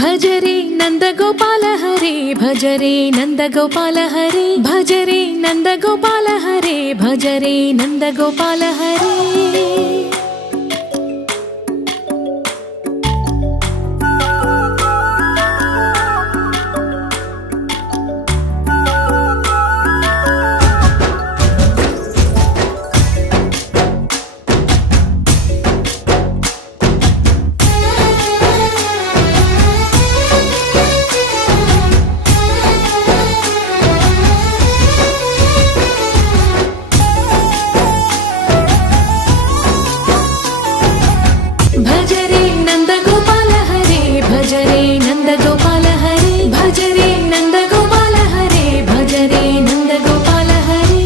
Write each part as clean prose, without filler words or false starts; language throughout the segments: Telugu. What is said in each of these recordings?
भजरे नंदगोपाल हरे भजरे नंदगोपाल हरे भजरे नंदगोपाल हरे भजरे नंदगोपाल हरे भजरे नंदगोपाल हरे भजरे नंदगोपाल हरे भजरे नंदगोपाल हरे भजरे नंदगोपाल हरे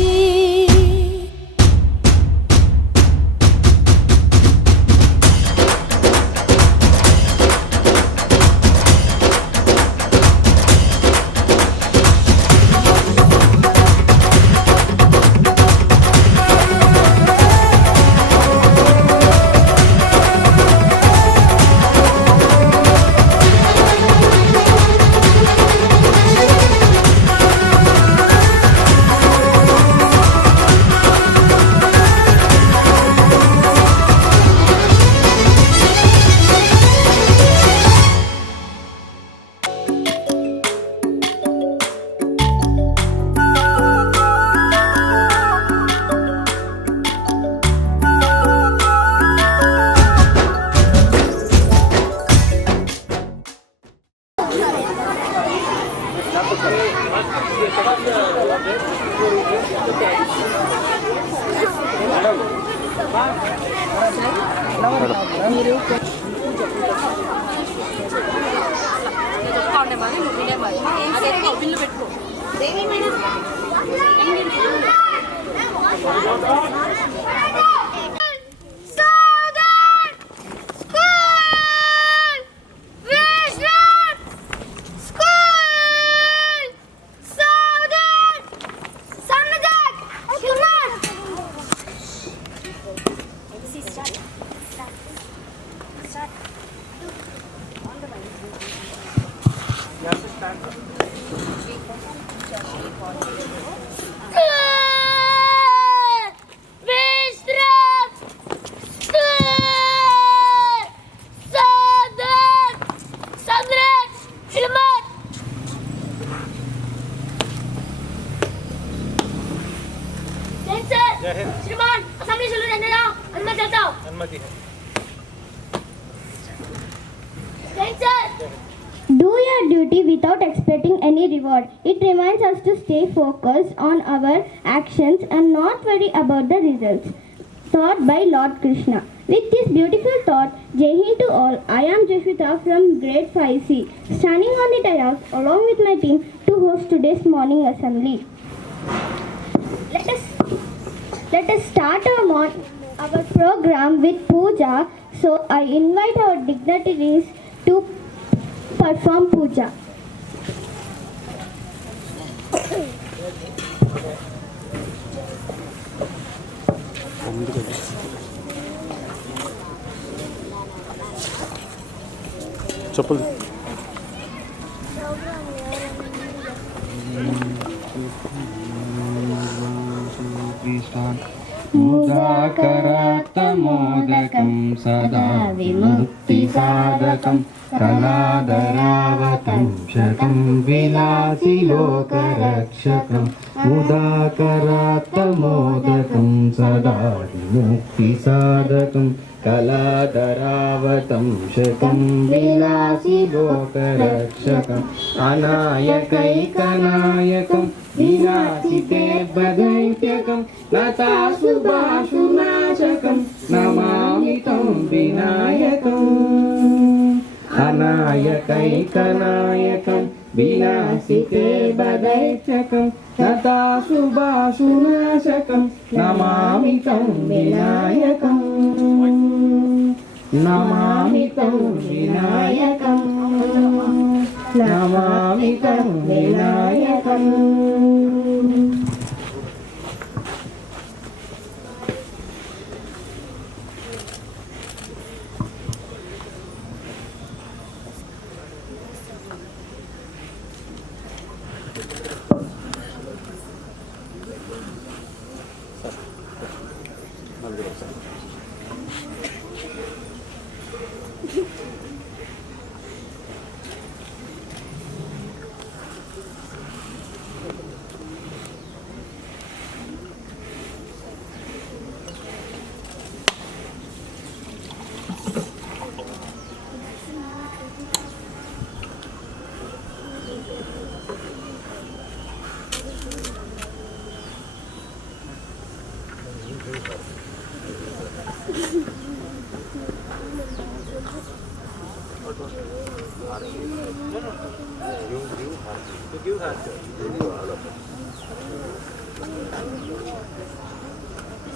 श्रीमान असेंबली शुरू रहने दो अनुमति चाहता हूं अनुमति है Do your duty without expecting any reward. It reminds us to stay focused on our actions and not worry about the results. Thought by Lord Krishna. With this beautiful thought, Jai Hind to all. I am Jashwita from grade 5C, standing on the dais along with my team to host today's morning assembly. Let us start our program with puja. So I invite our dignitaries to perform puja. चप्पल मुदाकरात्तमोदकं सदा विमुक्तिसाधकं कलाधरावतं शतं विलासिलोकरक्षकं मुदाकरात्तमोदकं सदा विमुक्तिसाधकं कलाधरावतं शतं विलासिलोकरक्षकम् अनायकैकनायकं विनाशिते वदैत्यकं लताशुभाशुनाशकं नमामि तं विनायकम् अनायकैकनायकं विनाशिते वदैत्यकं लताशुभाशुनाशकं नमामि तं विनायकम् नमामि तं विनायकम् नमामि तं विनायकम्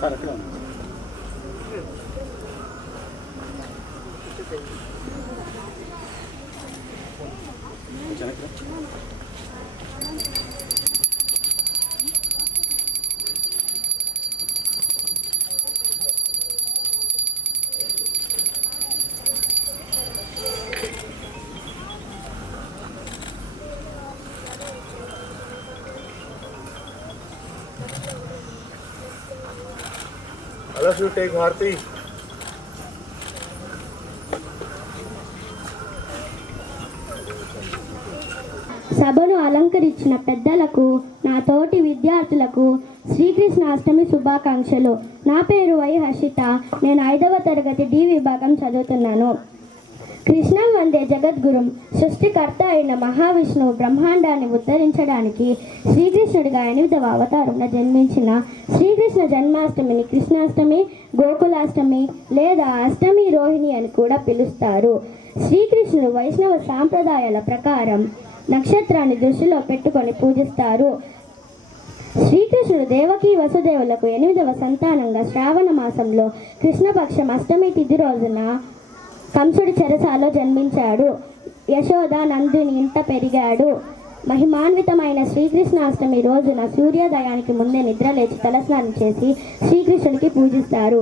సార్ ఎక్కడ ఉంది? వెనక్కి రా. Hello, you take Bharti. సభను అలంకరించిన పెద్దలకు, నా తోటి విద్యార్థులకు శ్రీకృష్ణాష్టమి శుభాకాంక్షలు. నా పేరు వై హర్షిత. నేను 5వ తరగతి డి విభాగం చదువుతున్నాను. కృష్ణం వందే జగద్గురుం. సృష్టికర్త అయిన మహావిష్ణువు బ్రహ్మాండాన్ని ఉద్ధరించడానికి శ్రీకృష్ణుడిగా 8వ అవతారంలో జన్మించిన శ్రీకృష్ణ జన్మాష్టమిని కృష్ణాష్టమి, గోకులాష్టమి లేదా అష్టమి రోహిణి అని కూడా పిలుస్తారు. శ్రీకృష్ణుడు వైష్ణవ సాంప్రదాయాల ప్రకారం నక్షత్రాన్ని దృష్టిలో పెట్టుకొని పూజిస్తారు. శ్రీకృష్ణుడు దేవకీ వసుదేవులకు 8వ సంతానంగా శ్రావణ మాసంలో కృష్ణపక్షం అష్టమి తిథి రోజున కంసుడి చెరసాలో జన్మించాడు. యశోద నందుని ఇంట పెరిగాడు. మహిమాన్వితమైన శ్రీకృష్ణాష్టమి రోజున సూర్యోదయానికి ముందే నిద్రలేచి తలస్నానం చేసి శ్రీకృష్ణుడికి పూజిస్తారు.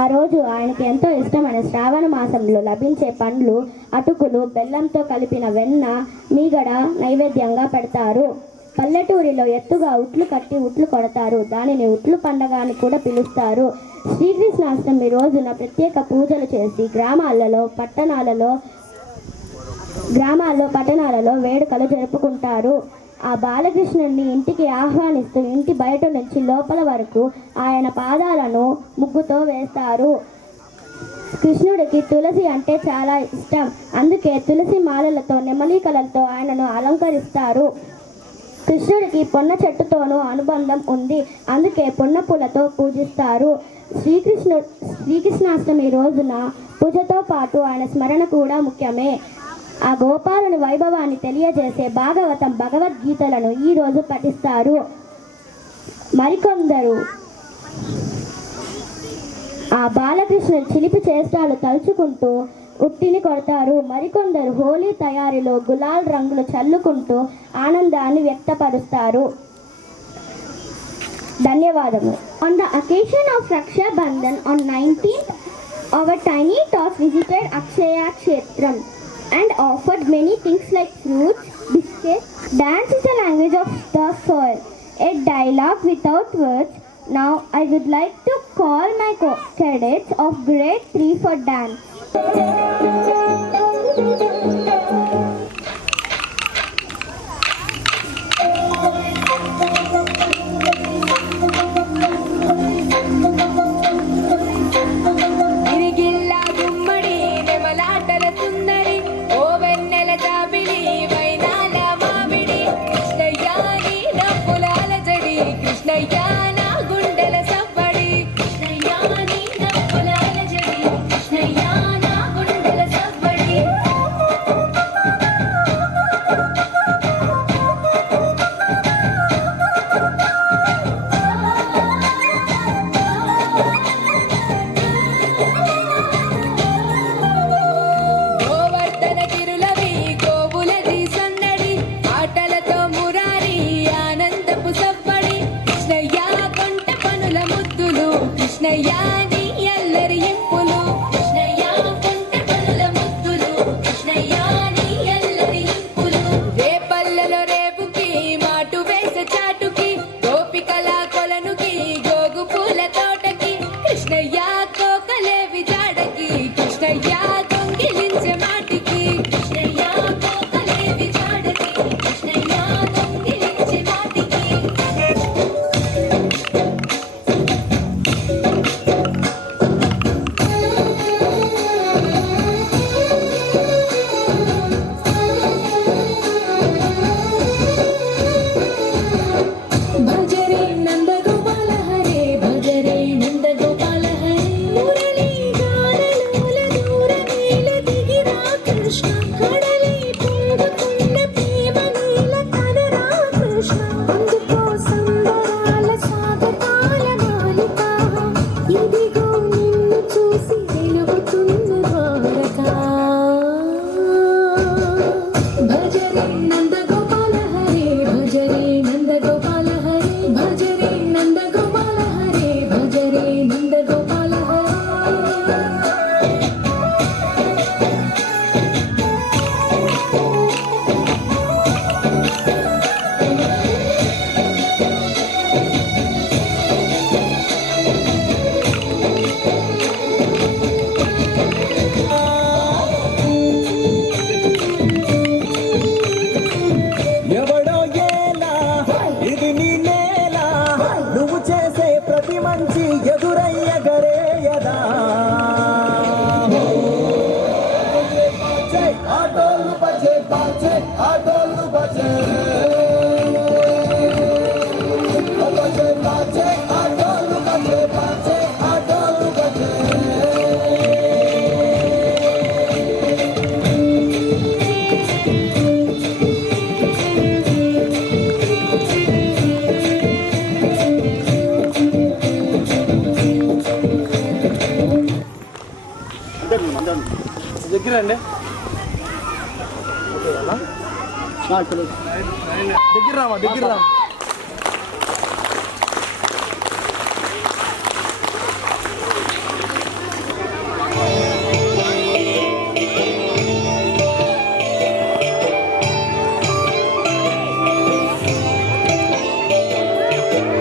ఆ రోజు ఆయనకి ఎంతో ఇష్టమైన శ్రావణ మాసంలో లభించే పండ్లు, అటుకులు, బెల్లంతో కలిపిన వెన్న, మీగడ నైవేద్యంగా పెడతారు. పల్లెటూరిలో ఎత్తుగా ఉట్లు కట్టి ఉట్లు కొడతారు. దానిని ఉట్లు పండగ అని కూడా పిలుస్తారు. శ్రీకృష్ణాష్టమి రోజున ప్రత్యేక పూజలు చేసి గ్రామాల్లో పట్టణాలలో వేడుకలు జరుపుకుంటారు. ఆ బాలకృష్ణుడిని ఇంటికి ఆహ్వానిస్తూ ఇంటి బయట నుంచి లోపల వరకు ఆయన పాదాలను ముగ్గుతో వేస్తారు. కృష్ణుడికి తులసి అంటే చాలా ఇష్టం. అందుకే తులసి మాలలతో, నెమలికలతో ఆయనను అలంకరిస్తారు. కృష్ణుడికి పొన్న చెట్టుతోనూ అనుబంధం ఉంది. అందుకే పొన్న పూలతో పూజిస్తారు. శ్రీకృష్ణాష్టమి రోజున పూజతో పాటు ఆయన స్మరణ కూడా ముఖ్యమే. ఆ గోపాలుని వైభవాన్ని తెలియజేసే భాగవతం, భగవద్గీతలను ఈరోజు పఠిస్తారు. మరికొందరు ఆ బాలకృష్ణుని చిలిపి చేష్టాలు తలుచుకుంటూ ఉట్టిని కొడతారు. మరికొందరు హోలీ తయారీలో గులాల్ రంగులు చల్లుకుంటూ ఆనందాన్ని వ్యక్తపరుస్తారు. ధన్యవాదము. On the occasion of Raksha Bandhan on 19th, our tiny tots visited Akshaya Kshetram and offered many things like fruits, biscuits. Dance is a language of the soil, a dialogue without words. Now I would like to call my cadets of grade 3 for dance. Krishnaiah నా గుండెల సవ్వడి కృష్ణ కడలి పొందుకున్న ప్రేమ నీల కనరా కృష్ణ అందుకో సంబరాల స్వాగతాల మాలిక ఇదిగో నిన్ను చూసి వెలుగుతున్న ద్వారక భజరే నందగోపాల హరే భజరే నందగోపాల హరే భజరే నందగోపాల హరే భజరే నందగోపాల హరే ఎవడో ఏలా ఇది నీ నేల నువ్వు చేసే ప్రతి మంచి ఎదురయ్యగరేయదా ఆటోలు బజే బాజే ఆటోలు బజే బజే బాజే ఆటోలు బజే బాజే ఆటోలు బజే దగ్గర అండి దగ్గర రామా దగ్గర రా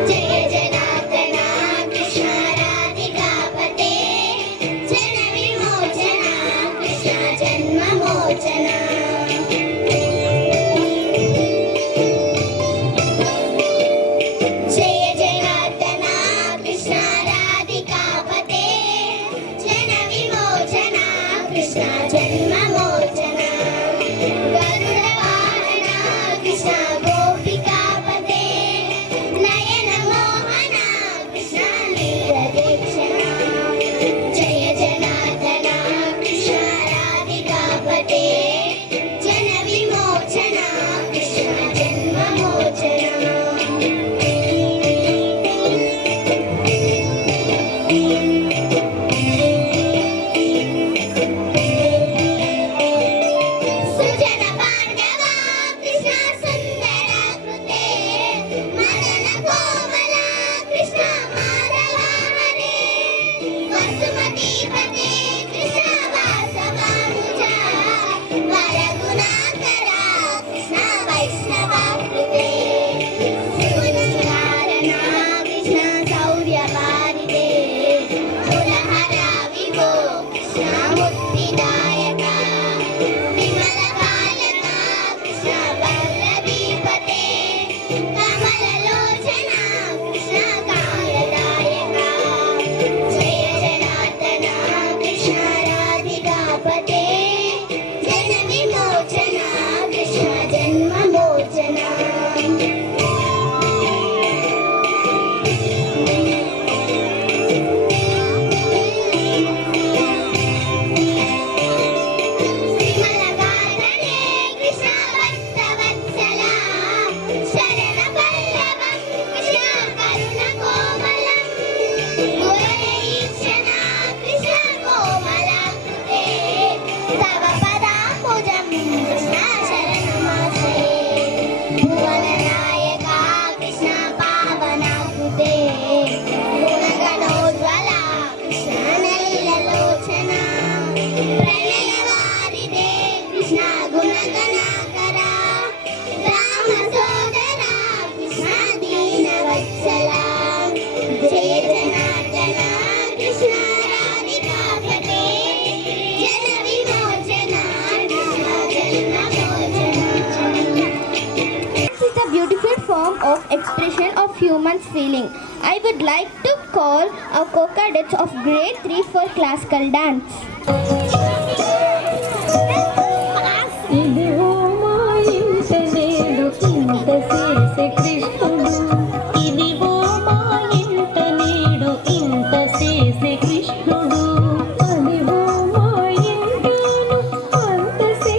జయ జనార్దన కృష్ణ రాధికాపతే జన విమోచన కృష్ణ జన్మ మోచన జయ జనార్దన కృష్ణ రాధికాపతే జన విమోచన కృష్ణ జన్మ మోచన గరుడ వాహన కృష్ణ గోపికాపతే నయన మోహన కృష్ణ నీరదీక్షణ జయ జనార్దన కృష్ణ రాధికాపతే జన విమోచన కృష్ణ జన్మ మోచన సుజన పాండవ కృష్ణ సుందర కృతే మదన కోమల కృష్ణ మాధవ హరే వసుమతి పతే కృష్ణ వాసవానుజ వరగుణాకర కృష్ణ వైష్ణవ కృతే సుమనుచారణ కృష్ణ శౌర్యవారిదే కులహర విభో కృష్ణ ముక్తిదాయక విమల బాలక కృష్ణ వల్లభీపతే కమలలోచన కృష్ణ కాయదాయక జయ జనార్దన కృష్ణ రాధికాపతే జన విమోచన కృష్ణ జన్మ మోచన విమలగాననే కృష్ణ భక్తవత్సల శరణ పల్లవం కృష్ణ కరుణ కోమలం మురళీక్షణ కృష్ణ కోమల కృతే తవ పదాంబుజం కృష్ణ శరణమాశ్రయే భువననాయక కృష్ణ పావన కృతే గుణగణోజ్వల కృష్ణ నలిలలోచన ప్రణయవారిదే కృష్ణ గుణగణాకర రామ సోదర కృష్ణ దీనవత్సల జయ జనార్దన కృష్ణ రాధికాపతే జన విమోచన కృష్ణ జన్మ మోచన Dance is a beautiful form of expression of human's feeling. I would like to call our co-cadets of grade 3 for classical dance. ఇదిగో మా ఇంట నేడు ఇంత చేసే కృష్ణుడు ఇదిగో మా ఇంట నేడు ఇంత చేసే కృష్ణుడు అదిగో మా ఇంటను అంత చేసే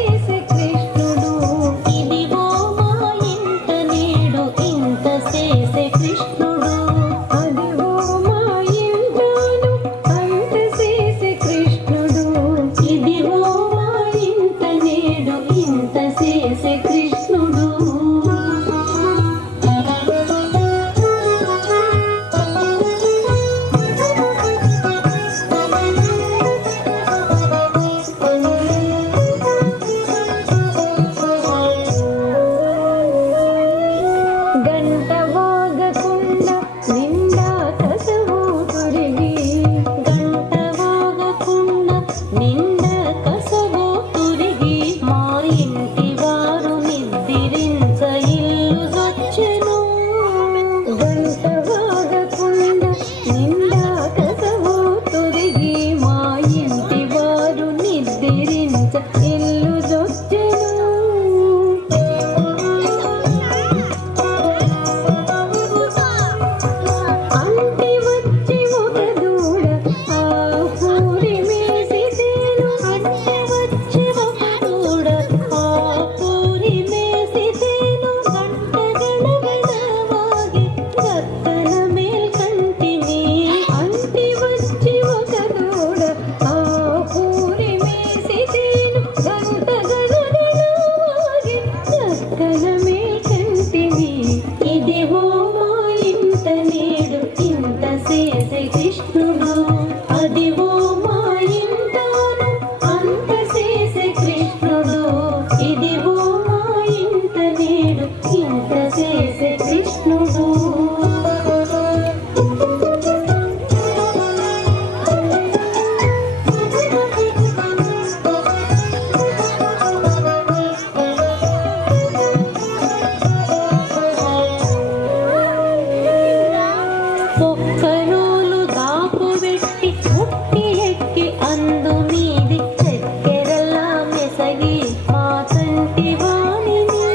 చేసే కృష్ణుడు. గంట వాగకుండా నిండా కసవు తురిగి, గంట వాగకుండా నిండా కసవు తురిగి, మా ఇంటి వారు నిద్రించ ఇల్లు వచ్చెను. గంట వాగకుండా నిండా కసవు తురిగి, మా ఇంటి వారు నిద్రించ ఇల్లు వచ్చెను. అంటి వచ్చి ఒక దూడ ఆ పూరి మేసితేను, అంటి వచ్చి ఒక దూడ ఆ పూరి మేసితేను, గంట గణగణవాగి గత్తన మేల్కంటిని. అంటి వచ్చి ఒక దూడ ఆ పూరి మేసితేను, గంట గణగణవాగి గత్తన మేల్కంటిని. ఇదిగో మా ఇంట నేడు ఇంత చేసే కృష్ణుడు, అదిగో మా ఇంటాను అంత చేసే కృష్ణుడు. ఇదిగో మా ఇంట నేడు ఇంత చేసే కృష్ణుడు. ఒక్కరోలు దాపు పెట్టి ముట్టి ఎక్కి అందు మీది చక్కెరలా మెసగి మా కంటి వాణిని.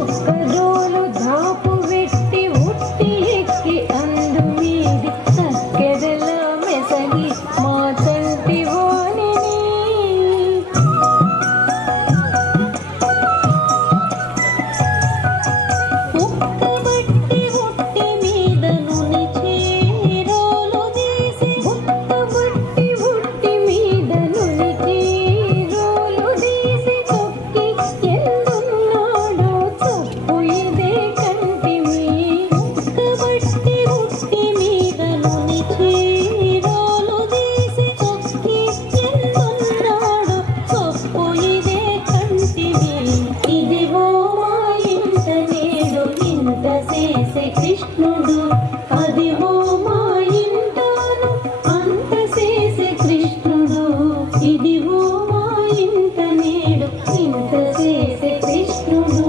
ఒక్కరోలు దాపు పెట్టి ముట్టి ఎక్కి అందు మీది చక్కెరలా మెసగి మా కంటి వాణిని. ఉక్కబట్టి ఉట్టి మీద నుని చీరోలు తీసి, ఉక్కబట్టి ఉట్టి మీద నుని చీరోలు తీసి, తొక్కి ఎందున్నాడో తప్పు ఇదే కంటిమి. ఉక్కబట్టి ఉట్టి మీద నుని చీరోలు తీసి, తొక్కి ఎందున్నాడో తప్పు ఇదే కంటిమి. ఇదిగో మా ఇంట నేడు ఇంత చేసే కృష్ణుడు, అదిగో మా ఇంటాను అంత చేసే కృష్ణుడు. ఇదిగో మా ఇంట నేడు ఇంత చేసే కృష్ణుడు.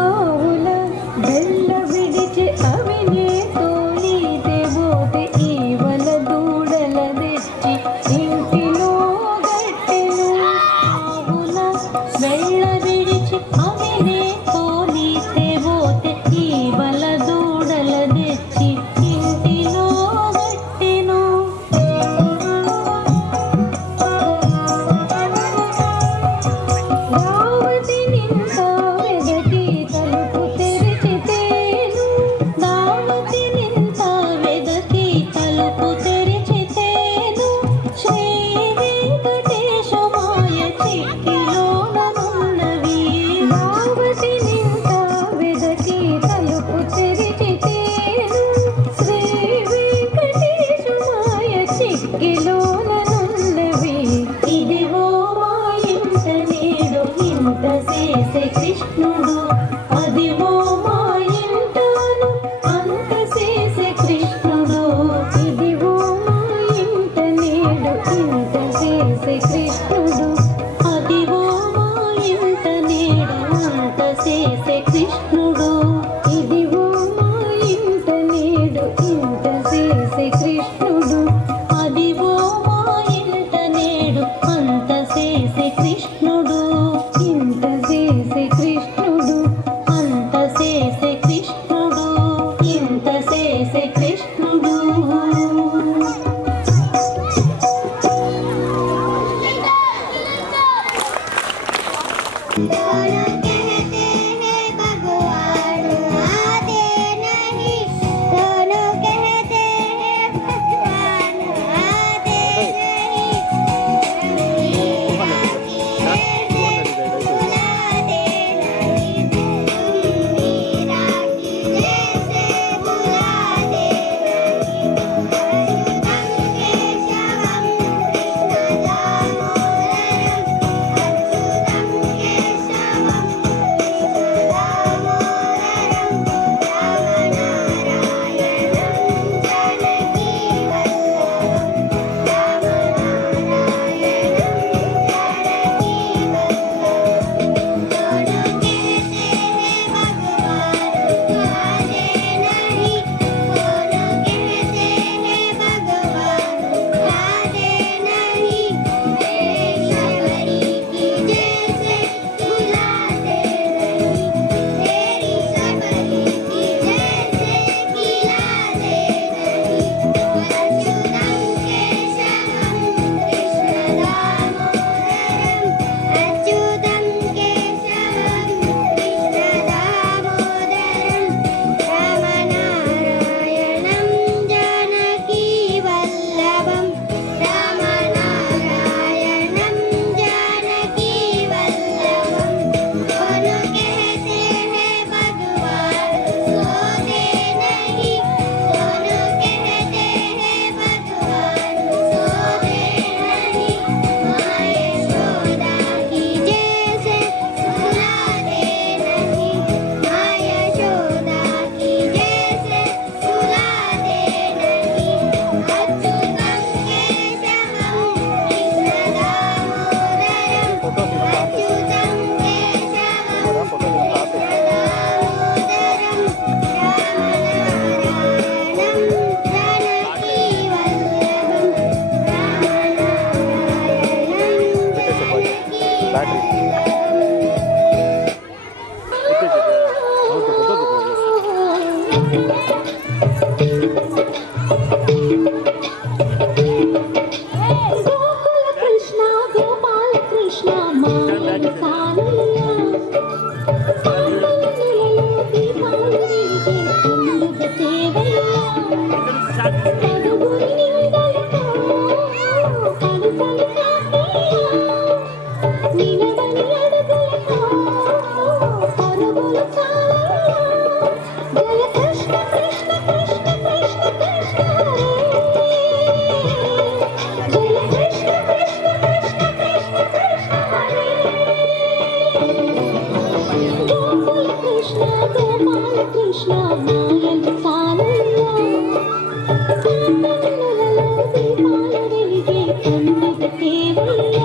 ఆవుల బెల్ల విడిచి అవినే తోలితే పోతే ఈవల దూడల తెచ్చి ఇంటిలో గట్టెను. ఆవుల బెల్ల విడిచి అవినే తోలితే పోతే ఈవల దూడల తెచ్చి ఇంటిలో గట్టెను. దావతి నింత వెదకి తలుపు తెరిచితేను, దావతి నింత వెదకి తలుపు తెరిచితేను, శ్రీ వెంకటేశ మాయ చిక్కిలోననున్నవి. దావతి నింత వెదకి తలుపు తెరిచితేను, శ్రీ వెంకటేశ మాయ చిక్కిలోననున్నవి. ఇదిగో మా ఇంట నేడు ఇంత చేసే కృష్ణుడు, అదిగో మా ఇంటాను అంత చేసే కృష్ణుడు. ఇదిగో మా ఇంట నేడు ఇంత చేసే కృష్ణుడు, అదిగో మా ఇంట నేడు అంత చేసే కృష్ణుడు. ఇదిగో మా ఇంట నేడు ఇంత చేసే కృష్ణుడు, అదిగో మా ఇంట నేడు అంత చేసే కృష్ణుడు. ఇంత చేసే కృష్ణుడు, అంత చేసే కృష్ణుడు, ఇంత చేసే కృష్ణుడు. గోకుల కృష్ణ గోపాల కృష్ణ మాయల సారయ్య దీపాలు వెలిగే పండుగ సేవయ్య పడుగురి నిందలతో పలుసలు కాకయ్య నిలవని అడుగులతో పరుగులు చాలయ్య జయ కృష్ణ కృష్ణ కృష్ణ కృష్ణ కృష్ణ హరే జయ కృష్ణ కృష్ణ కృష్ణ కృష్ణ కృష్ణ హరే గోకుల కృష్ణ గోపాల కృష్ణ మాయల సారయ్య కన్నులలో దీపాలు వెలిగే పండుగ సేవయ్య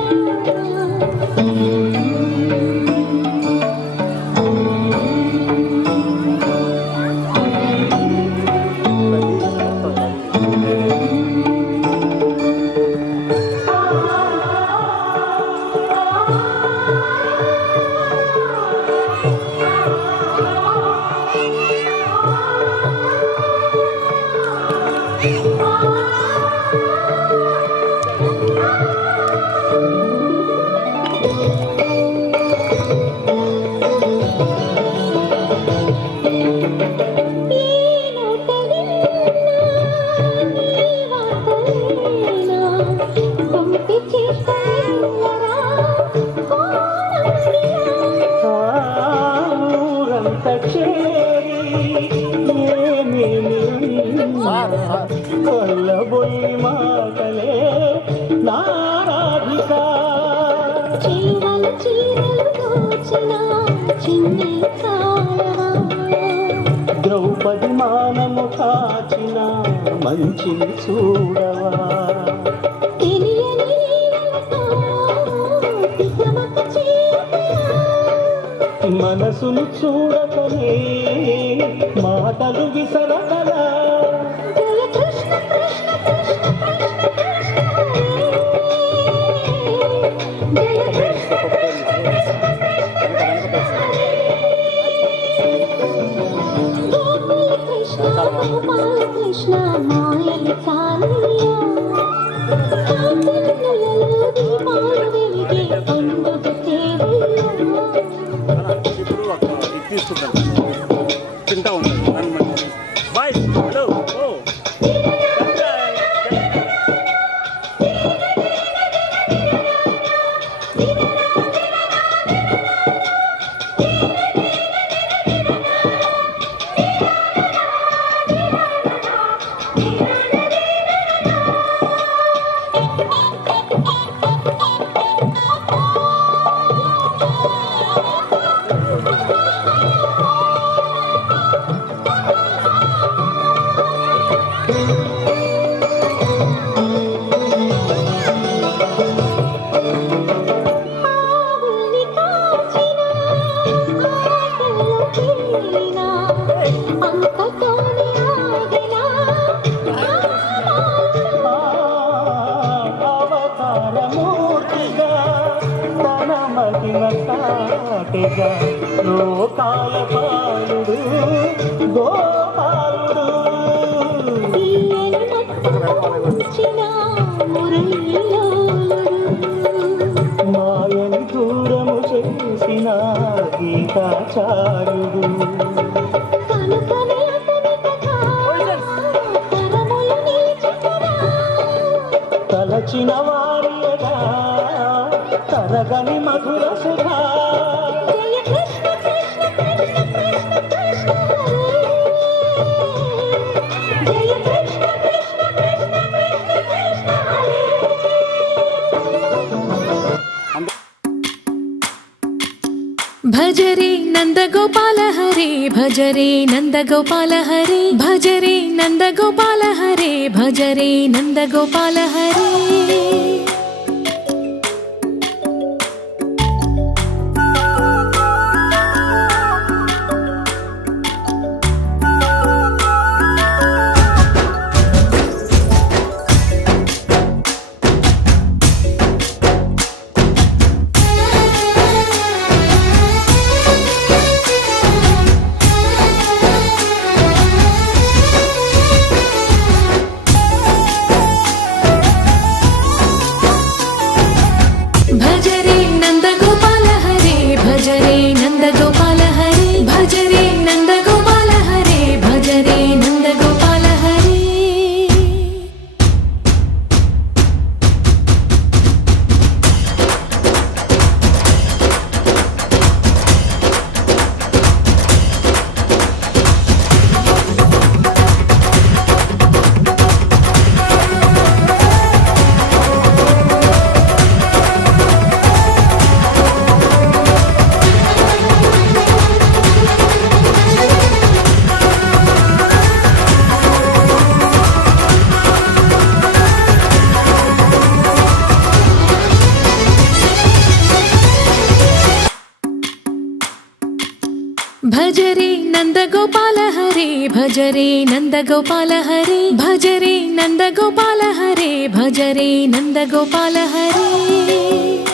కొల్లబొల్లి మాటలే నారాధిక చీరలు చీరలు దోచిన చిన్ని కాలవా ద్రౌపది మానము కాచిన మంచిని చూడవా తెలియని లీలలతో తికమక చేయకయా మనసును చూడకనే మాటలు విసరకలా జయ కృష్ణ కృష్ణ కృష్ణ కృష్ణ కృష్ణ హరే జయ కృష్ణ కృష్ణ కృష్ణ కృష్ణ కృష్ణ హరే గోకుల కృష్ణ గోపాల కృష్ణ మాయల సారయ్య కన్నులలో దీపాలు వెలిగే పండుగ సేవయ్య ఇప్పుడు ఒక ఇది తీసుకుంటాను తింటా ఉంటాను బాయ్ హలో ఓ ఆవుల్ని కాచిన ఆటలు తేలిన అంతతోనే ఆగిన అవతారమూర్తిగా తన మహిమ సాటిగా లోకాల పాలుడు గోపాలుడు తీయని మట్టుకొచ్చిన మురళీలోలుడు మాయని దూరము చేసిన గీతాచార్యుడు కనుకనే అతని కథ తరములు నిలిచెనురా తలచిన వారియగా తరగని మధుర సుధా జయ కృష్ణ కృష్ణ కృష్ణ కృష్ణ కృష్ణ హరే జయ కృష్ణ కృష్ణ కృష్ణ కృష్ణ కృష్ణ హరే भज रे नन्दगोपाल हरे भज रे नन्दगोपाल हरे भज रे नन्दगोपाल हरे भज रे नन्दगोपाल हरे भज रे नन्दगोपाल हरे भज रे नन्दगोपाल हरे भज रे नन्दगोपाल हरे भज रे नन्दगोपाल हरे